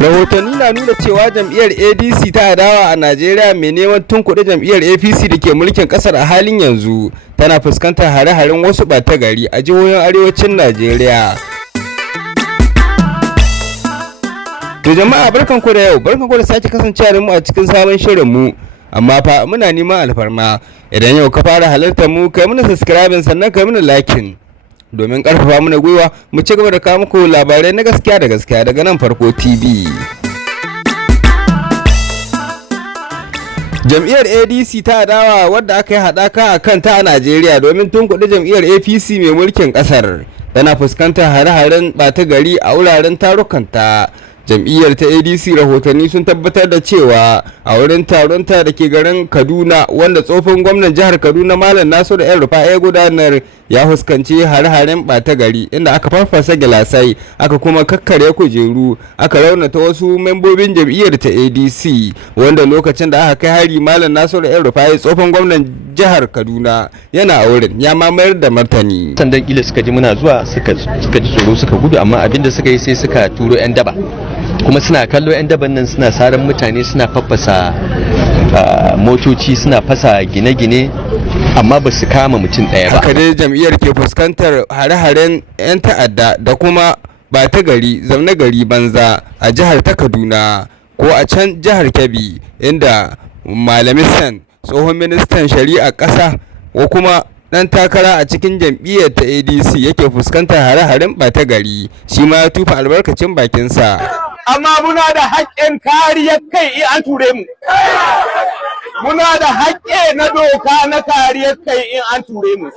Rahotanni na nuna cewa jam'iyyar ADC ta adawa a Najeriya mai neman tunkuɗe jam'iyyar APC da ke mulkin ƙasar a halin yanzu tana fuskantar hare-haren wasu ɓata gari a jihohin arewacin Najeriya. To jama'a barkanku da yau, barkanku da sake kasancewa da mu a cikin sabon shirin mu. Amma fa muna neman alfarma idan yau ka fara halartar mu kai mana subscribing sannan kai mana liking domin karfafa mana gwiwa mu ci gaba da kawo muku labarai na gaskiya da gaskiya daga nan Farko TV. Jam'iyyar ADC ta adawa wadda aka yi haɗaka a kanta a Najeriya domin tunkuɗe jam'iyyar APC mai mulkin ƙasar tana fuskantar hare-haren ɓata gari a wuraren tarukanta. Jam'iyyar ta ADC rahotanni sun tabbatar da cewa a wurin taronta da ke garin Kaduna wanda tsohon gwamnan jihar Kaduna Malam Nasiru El-Rufai ya gudanar ya fuskanci hare-haren ɓata gari inda aka farfasa gilasai aka kuma kakkare kujeru aka raunata wasu membobin jam'iyyar ta ADC wanda lokacin da aka kai hari Malam Nasiru El-Rufai tsohon gwamnan jihar Kaduna yana a wurin ya mamayar da martani. Sandan kila suka ji muna zuwa suka ji tsoro suka gudu amma abinda suka yi sai suka turo 'yan daba. Kuma suna kallo 'yan daban nan suna saran mutane suna faffasa motoci suna fasa gine-gine amma ba su kama mutum ɗaya ba. Haka dai jam'iyyar ke fuskantar hare-haren 'yan ta'adda da kuma ɓata gari Zamna Gari Banza a jihar ta Kaduna ko a can jihar KEBBI inda Malamisan tsohon ministan shari'a ƙasa ko kuma dan takara a cikin jam'iyyar ta ADC yake fuskantar hare-haren ɓata gari shi ma ya tufa albarkacin bakinsa. Amma muna da haƙƙin kariyar kai in an ture mu. Muna da haƙƙi na doka na kariyar kai in an ture mu.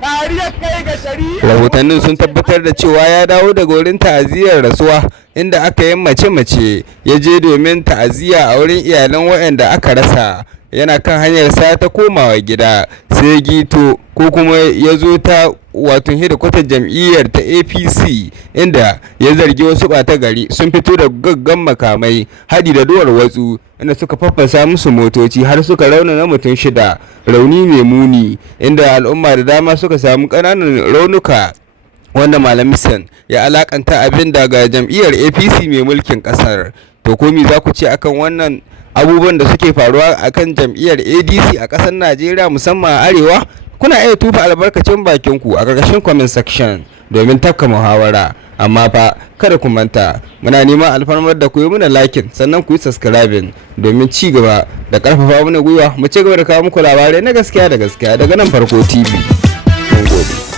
Kariyar kai ga shari'a. Rahotannin sun tabbatar da cewa ya dawo daga wurin ta'aziyar rasuwa inda aka yi mace-mace ya je domin ta'aziyya a wurin iyalan waɗanda aka rasa. Yana kan hanyarsa ta komawa gida sai gito ko kuma ya zo ta wato hedikwatar jam'iyyar ta APC inda ya zargi wasu ɓata gari sun fito da gaggan makamai haɗi da duwar watsu inda suka faffasa musu motoci har suka raunana mutum 6 rauni mai muni inda al'umma da dama suka samu ƙananan raunuka wanda Malamisan ya alakanta abin daga jam'iyyar APC mai mulkin ƙasar. To komi za ku ce akan wannan abubuwan da suke faruwa akan jam'iyyar ADC a ƙasar Najeriya musamman a arewa? Kuna iya tufa albarkacin bakinku a ƙarƙashin comment section domin tafka muhawara. Amma fa kada ku manta muna neman alfarmar da ku yi muna liking sannan ku yi subscribing domin ci gaba da ƙarfafa mana gwiwa mu ci gaba da kawo muku labarai na gaskiya da gaskiya daga nan Farko TV. Mun gode.